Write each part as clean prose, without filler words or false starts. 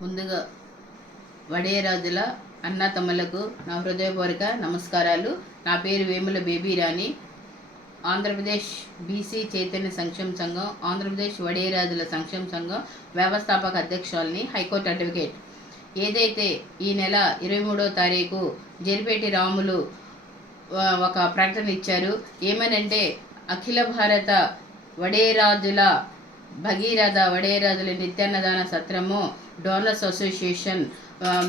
ముందుగా వడేరాజుల అన్న తమ్ములకు నా హృదయపూర్వక నమస్కారాలు. నా పేరు వేముల బేబీ రాణి. ఆంధ్రప్రదేశ్ బీసీ చైతన్య సంక్షేమ సంఘం, ఆంధ్రప్రదేశ్ వడేరాజుల సంక్షేమ సంఘం వ్యవస్థాపక అధ్యక్షురాలిని, హైకోర్టు అడ్వకేట్. ఏదైతే ఈ నెల 23వ తారీఖు జరిపేటి రాములు ఒక ప్రకటన ఇచ్చారు. ఏమనంటే, అఖిల భారత వడేరాజుల భగీరథ వడేరాజుల నిత్యాన్నదాన సత్రము డోనర్స్ అసోసియేషన్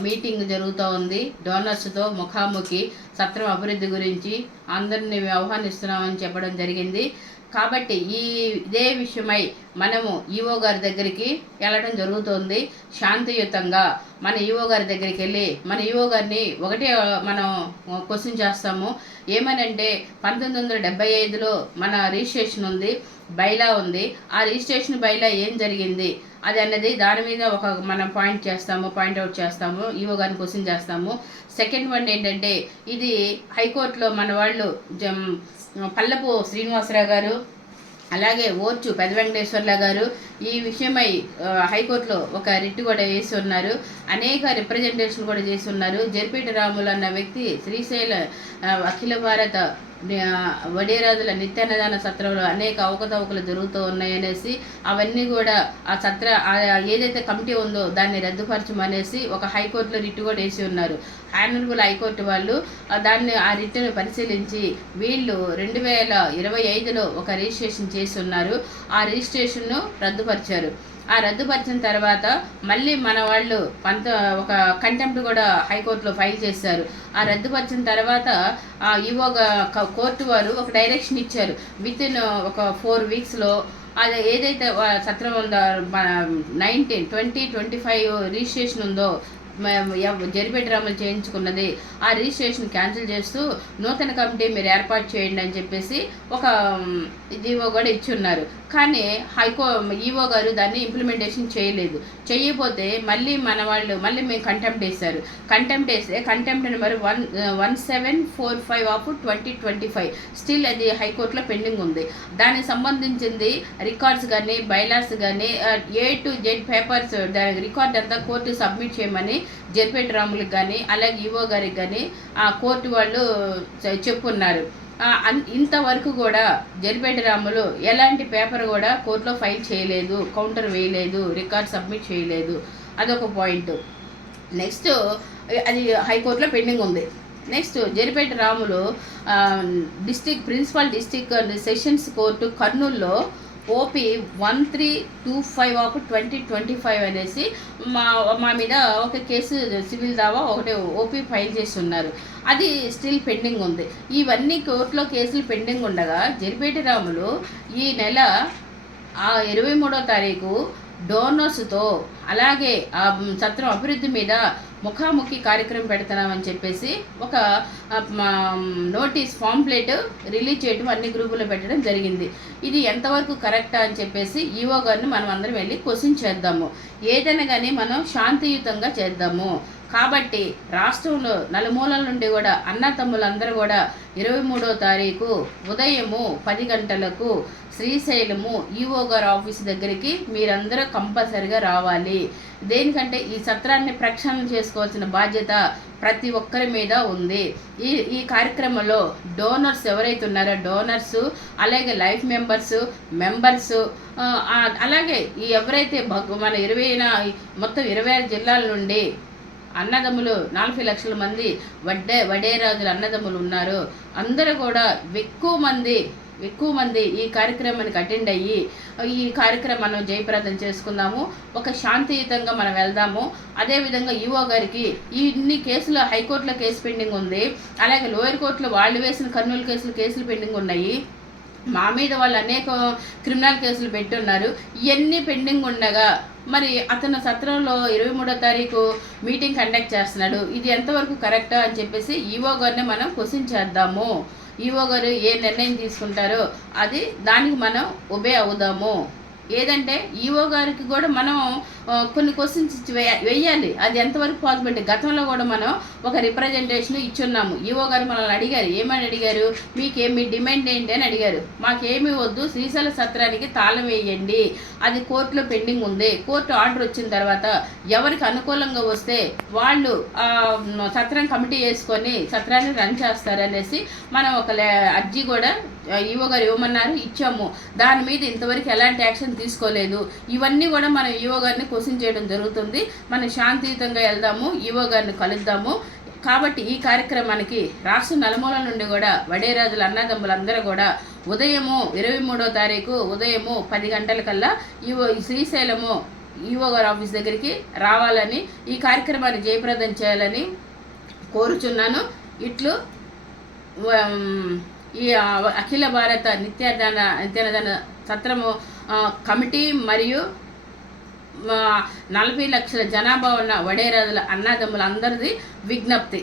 మీటింగ్ జరుగుతూ ఉంది. డోనర్స్తో ముఖాముఖి సత్రం అభివృద్ధి గురించి అందరినీ ఆహ్వానిస్తున్నామని చెప్పడం జరిగింది. కాబట్టి ఇదే విషయమై మనము ఈఓ గారి దగ్గరికి వెళ్ళడం జరుగుతుంది. శాంతియుతంగా మన ఈఓ గారి దగ్గరికి వెళ్ళి మన ఈఓ గారిని ఒకటే మనం క్వశ్చన్ చేస్తాము. ఏమనంటే, 1975లో మన రిజిస్ట్రేషన్ ఉంది, బైలా ఉంది. ఆ రిజిస్ట్రేషన్ బైలా ఏం జరిగింది అది అన్నది దాని మీద మనం పాయింట్అవుట్ చేస్తాము, ఈఓ గారిని క్వశ్చన్ చేస్తాము. సెకండ్ వన్ ఏంటంటే, ఇది హైకోర్టులో మన వాళ్ళు పల్లపు శ్రీనివాసరావు గారు, అలాగే ఓర్చు పెద్ద వెంకటేశ్వర్ల గారు ఈ విషయమై హైకోర్టులో ఒక రిట్ కూడా వేసి ఉన్నారు. అనేక రిప్రజెంటేషన్ కూడా చేసి ఉన్నారు. జరిపేటి రాములు అన్న వ్యక్తి శ్రీశైల అఖిల భారత వడేరాజుల నిత్యాన్నదాన సత్రంలో అనేక అవకతవకలు జరుగుతూ ఉన్నాయనేసి, అవన్నీ కూడా ఆ సత్ర ఏదైతే కమిటీ ఉందో దాన్ని రద్దుపరచమనేసి ఒక హైకోర్టులో రిట్ కూడా వేసి ఉన్నారు. ఆనరబుల్ హైకోర్టు వాళ్ళు ఆ రిట్ను పరిశీలించి వీళ్ళు 2025లో ఒక రిజిస్ట్రేషన్ చేసి ఉన్నారు. ఆ రిజిస్ట్రేషన్ను రద్దుపరిచారు. ఆ రద్దుపరిచిన తర్వాత మళ్ళీ మన వాళ్ళు ఒక కంటెంప్ట్ కూడా హైకోర్టులో ఫైల్ చేశారు. ఆ రద్దుపరిచిన తర్వాత కోర్టు వారు ఒక డైరెక్షన్ ఇచ్చారు. విత్ ఇన్ ఒక 4 వీక్స్లో అది ఏదైతే సత్రం ఉందో 2025 రిజిస్ట్రేషన్ ఉందో జరిపేటి రాములు చేయించుకున్నది, ఆ రిజిస్ట్రేషన్ క్యాన్సిల్ చేస్తూ నూతన కమిటీ మీరు ఏర్పాటు చేయండి అని చెప్పేసి ఒక ఈఓ కూడా ఇచ్చున్నారు. కానీ ఈఓ గారు దాన్ని ఇంప్లిమెంటేషన్ చేయలేదు. చేయకపోతే మళ్ళీ మన వాళ్ళు మేము కంటెంప్ట్ వేశారు. కంటెంప్ట్ నెంబర్ 1745 ఆఫ్ 2025 స్టిల్ అది హైకోర్టులో పెండింగ్ ఉంది. దానికి సంబంధించింది రికార్డ్స్ కానీ బైలాస్ కానీ A to Z papers record అంతా కోర్టు సబ్మిట్ చేయమని జరిపేటి రాములకు కానీ అలాగే ఈఓ గారికి కానీ ఆ కోర్టు వాళ్ళు చెప్పున్నారు. ఇంతవరకు కూడా జరిపేటి రాములు ఎలాంటి పేపర్ కూడా కోర్టులో ఫైల్ చేయలేదు, కౌంటర్ వేయలేదు, రికార్డ్ సబ్మిట్ చేయలేదు. అదొక పాయింట్. నెక్స్ట్ అది హైకోర్టులో పెండింగ్ ఉంది. Next Jaripeti Ramulu principal district sessions court కర్నూలులో OP 1325 ఆఫ్ 2025 అనేసి మా మీద ఒక కేసు సివిల్ దావా ఒకటి OP ఫైల్ చేసి ఉన్నారు. అది స్టిల్ పెండింగ్ ఉంది. ఇవన్నీ కోర్టులో కేసులు పెండింగ్ ఉండగా జరిపేటి రాములు ఈ నెల 23వ తారీఖు డోనర్స్తో అలాగే ఆ సత్రం అభివృద్ధి మీద ముఖాముఖి కార్యక్రమం పెడుతున్నామని చెప్పేసి ఒక నోటీస్ పాంప్లెట్ రిలీజ్ చేయడం అన్ని గ్రూపుల్లో పెట్టడం జరిగింది. ఇది ఎంతవరకు కరెక్టా అని చెప్పేసి ఈఓ గారిని మనం అందరం వెళ్ళి క్వశ్చన్ చేద్దాము. ఏదైనా కానీ మనం శాంతియుతంగా చేద్దాము. కాబట్టి రాష్ట్రంలో నలుమూలల నుండి కూడా అన్నతమ్ములందరూ కూడా 23వ తారీఖు ఉదయము 10 గంటలకు శ్రీశైలము ఈఓ గారి ఆఫీస్ దగ్గరికి మీరందరూ కంపల్సరిగా రావాలి. దేనికంటే ఈ సత్రాన్ని ప్రక్షాళన చేసుకోవాల్సిన బాధ్యత ప్రతి ఒక్కరి మీద ఉంది. ఈ కార్యక్రమంలో డోనర్స్ ఎవరైతే ఉన్నారో డోనర్సు, అలాగే లైఫ్ మెంబర్స్ అలాగే ఎవరైతే మన మొత్తం 26 జిల్లాల నుండి అన్నదమ్ములు 40 లక్షల మంది వడేరాజుల అన్నదమ్ములు ఉన్నారు. అందరూ కూడా ఎక్కువ మంది ఈ కార్యక్రమానికి అటెండ్ అయ్యి ఈ కార్యక్రమం మనం జయప్రదం చేసుకుందాము. ఒక శాంతియుతంగా మనం వెళ్దాము. అదేవిధంగా ఈఓ గారికి ఇన్ని కేసులు హైకోర్టులో కేసు పెండింగ్ ఉంది, అలాగే లోయర్ కోర్టులో వాళ్ళు వేసిన కర్నూలు కేసులు పెండింగ్ ఉన్నాయి. మా మీద వాళ్ళు అనేక క్రిమినల్ కేసులు పెట్టున్నారు. ఇవన్నీ పెండింగ్ ఉండగా మరి అతను సత్రంలో 23వ తారీఖు మీటింగ్ కండక్ట్ చేస్తున్నాడు. ఇది ఎంతవరకు కరెక్టా అని చెప్పేసి ఈఓ గారిని మనం క్వశ్చన్ చేద్దాము. ఈఓ గారు ఏ నిర్ణయం తీసుకుంటారో దానికి మనం ఒబే అవుదాము. ఏదంటే ఈఓ గారికి కూడా మనం కొన్ని క్వశ్చన్స్ వేయాలి. అది ఎంతవరకు పాసిబిలిటీ. గతంలో కూడా మనం ఒక రిప్రజెంటేషన్ ఇచ్చున్నాము. ఈవో గారు మనల్ని అడిగారు, ఏమని అడిగారు, మీ డిమాండ్ ఏంటి అని అడిగారు. మాకేమీ వద్దు, శ్రీశైల సత్రానికి తాళం వేయండి, అది కోర్టులో పెండింగ్ ఉంది, కోర్టు ఆర్డర్ వచ్చిన తర్వాత ఎవరికి అనుకూలంగా వస్తే వాళ్ళు సత్రం కమిటీ వేసుకొని సత్రాన్ని రన్ చేస్తారనేసి మనం ఒక అర్జీ కూడా ఈవో గారు ఇవ్వమన్నారు, ఇచ్చాము. దాని మీద ఇంతవరకు ఎలాంటి యాక్షన్ తీసుకోలేదు. ఇవన్నీ కూడా మనం ఈవో గారిని క్వశ్చన్ చేయడం జరుగుతుంది. మనం శాంతియుతంగా వెళ్దాము, ఈవో గారిని కలుద్దాము. కాబట్టి ఈ కార్యక్రమానికి రాష్ట్ర నలుమూల నుండి కూడా వడేరాజుల అన్నదమ్ములందరూ కూడా ఉదయము 23వ తారీఖు ఉదయము 10 గంటలకల్లా శ్రీశైలము ఈవో గారి ఆఫీస్ దగ్గరికి రావాలని, ఈ కార్యక్రమాన్ని జయప్రదం చేయాలని కోరుచున్నాను. ఈ అఖిల భారత నిత్యానదాన సత్రము కమిటీ మరియు 40 లక్షల జనాభా ఉన్న వడేరాజుల అన్నదమ్ములందరిది విజ్ఞప్తి.